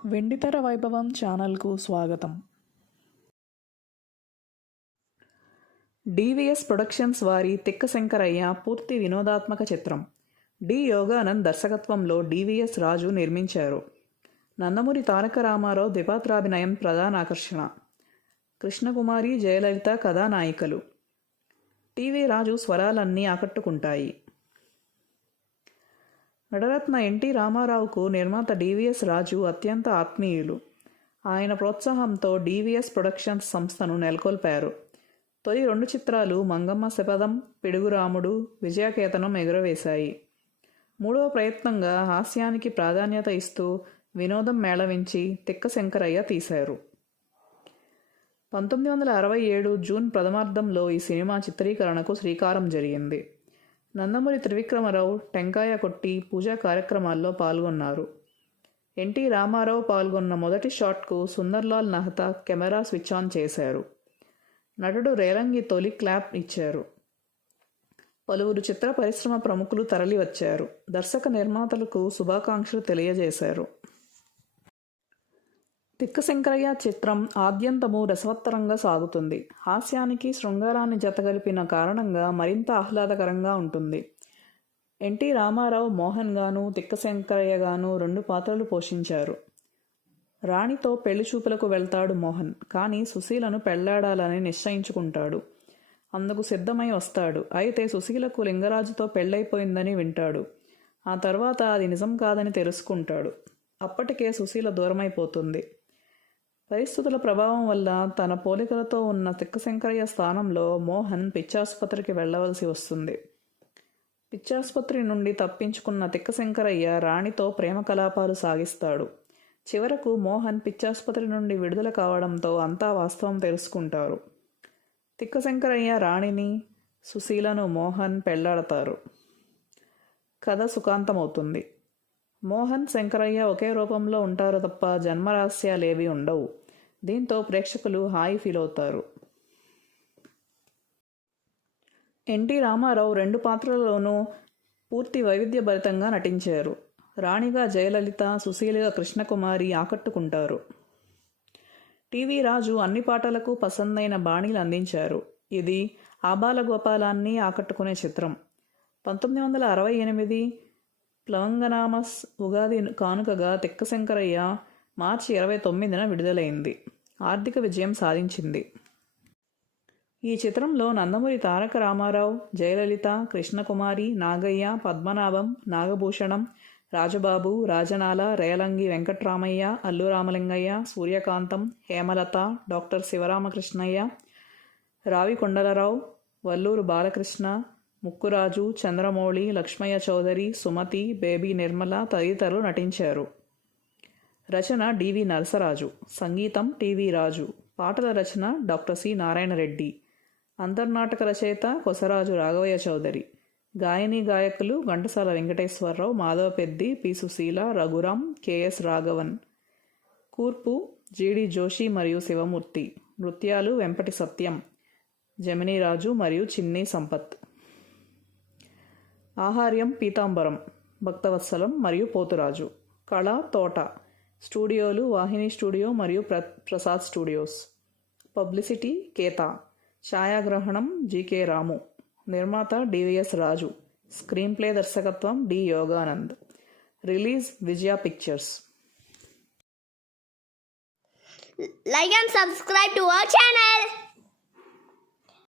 వెండితెర వైభవం ఛానల్కు స్వాగతం. డివిఎస్ ప్రొడక్షన్స్ వారి తిక్క శంకరయ్య పూర్తి వినోదాత్మక చిత్రం. డి. యోగానంద్ దర్శకత్వంలో డివిఎస్ రాజు నిర్మించారు. నందమూరి తారక రామారావు ద్విపాత్రాభినయం ప్రధాన ఆకర్షణ. కృష్ణకుమారి, జయలలిత కథానాయికలు. టీవీ రాజు స్వరాలన్నీ ఆకట్టుకుంటాయి. నటరత్న ఎన్టీ రామారావుకు నిర్మాత డివిఎస్ రాజు అత్యంత ఆత్మీయులు. ఆయన ప్రోత్సాహంతో డివిఎస్ ప్రొడక్షన్స్ సంస్థను నెలకొల్పారు. తొలి 2 చిత్రాలు మంగమ్మ శపథం, పిడుగురాముడు, విజయకేతనం ఎగురవేశాయి. 3వ ప్రయత్నంగా హాస్యానికి ప్రాధాన్యత ఇస్తూ వినోదం మేళవించి తిక్క శంకరయ్య తీశారు. 1967 జూన్ ప్రథమార్థంలో ఈ సినిమా చిత్రీకరణకు శ్రీకారం జరిగింది. నందమూరి త్రివిక్రమరావు టెంకాయ కొట్టి పూజా కార్యక్రమాల్లో పాల్గొన్నారు. ఎన్టీ రామారావు పాల్గొన్న మొదటి షాట్కు Sundarlal Nahata camera switch on చేశారు. నటుడు రేలంగి తొలి క్లాప్ ఇచ్చారు. పలువురు చిత్ర పరిశ్రమ ప్రముఖులు తరలివచ్చారు. దర్శక నిర్మాతలకు శుభాకాంక్షలు తెలియజేశారు. తిక్క శంకరయ్య చిత్రం ఆద్యంతము రసవత్తరంగా సాగుతుంది. హాస్యానికి శృంగారాన్ని జతగలిపిన కారణంగా మరింత ఆహ్లాదకరంగా ఉంటుంది. ఎన్టీ రామారావు మోహన్ గాను, తిక్క శంకరయ్య గాను 2 పాత్రలు పోషించారు. రాణితో పెళ్లి చూపులకు వెళ్తాడు మోహన్. కానీ సుశీలను పెళ్లాడాలని నిశ్చయించుకుంటాడు. అందుకు సిద్ధమై వస్తాడు. అయితే సుశీలకు లింగరాజుతో పెళ్ళైపోయిందని వింటాడు. ఆ తర్వాత అది నిజం కాదని తెలుసుకుంటాడు. అప్పటికే సుశీల దూరమైపోతుంది. పరిస్థితుల ప్రభావం వల్ల తన పోలికలతో ఉన్న తిక్క శంకరయ్య స్థానంలో మోహన్ పిచ్చాసుపత్రికి వెళ్లవలసి వస్తుంది. పిచ్చాసుపత్రి నుండి తప్పించుకున్న తిక్క శంకరయ్య రాణితో ప్రేమ కలాపాలు సాగిస్తాడు. చివరకు మోహన్ పిచ్చాసుపత్రి నుండి విడుదల కావడంతో అంతా వాస్తవం తెలుసుకుంటారు. తిక్క శంకరయ్య రాణిని, సుశీలను మోహన్ పెళ్లాడతారు. కథ సుఖాంతమవుతుంది. మోహన్, శంకరయ్య ఒకే రూపంలో ఉంటారు తప్ప జన్మరహస్యాలేవీ ఉండవు. దీంతో ప్రేక్షకులు హాయి ఫీల్ అవుతారు. ఎన్టీ రామారావు 2 పాత్రలలోనూ పూర్తి వైవిధ్యభరితంగా నటించారు. రాణిగా జయలలిత, సుశీలగా కృష్ణకుమారి ఆకట్టుకుంటారు. టీవీ రాజు అన్ని పాటలకు పసందైన బాణీలు అందించారు. ఇది ఆబాలగోపాలాన్ని ఆకట్టుకునే చిత్రం. 1968 ప్లవంగనామస్ ఉగాది కానుకగా తిక్క శంకరయ్య మార్చి 29న విడుదలైంది. ఆర్థిక విజయం సాధించింది. ఈ చిత్రంలో నందమూరి తారక రామారావు, జయలలిత, కృష్ణకుమారి, నాగయ్య, పద్మనాభం, నాగభూషణం, రాజబాబు, రాజనాల, రేలంగి వెంకట్రామయ్య, అల్లు రామలింగయ్య, సూర్యకాంతం, హేమలత, డాక్టర్ శివరామకృష్ణయ్య, రావి కొండలరావు, వల్లూరు బాలకృష్ణ, ముక్కురాజు, చంద్రమౌళి, లక్ష్మయ్య చౌదరి, సుమతి, బేబీ నిర్మల తదితరులు నటించారు. రచన డివి నరసరాజు, సంగీతం టీవీ రాజు, పాటల రచన డాక్టర్ సి నారాయణ రెడ్డి, అంతర్నాటక రచయిత కొసరాజు రాఘవయ్య చౌదరి, గాయని గాయకులు ఘంటసాల వెంకటేశ్వరరావు, మాధవపెద్ది, పి. సుశీల, రఘురాం, కెఎస్ రాఘవన్, కూర్పు జిడి జోషి మరియు శివమూర్తి, నృత్యాలు వెంపటి సత్యం, జమినీరాజు మరియు చిన్ని సంపత్, ఆహార్యం పీతాంబరం, భక్తవత్సలం మరియు పోతురాజు, కళ తోట, స్టూడియోలు వాహిని స్టూడియో మరియు ప్రసాద్ స్టూడియోస్, పబ్లిసిటీ కేతా, ఛాయాగ్రహణం జీకే రాము, నిర్మాత డివిఎస్ రాజు, స్క్రీన్ ప్లే దర్శకత్వం D. Yoganand, release Vijaya Pictures. Like and subscribe to our channel.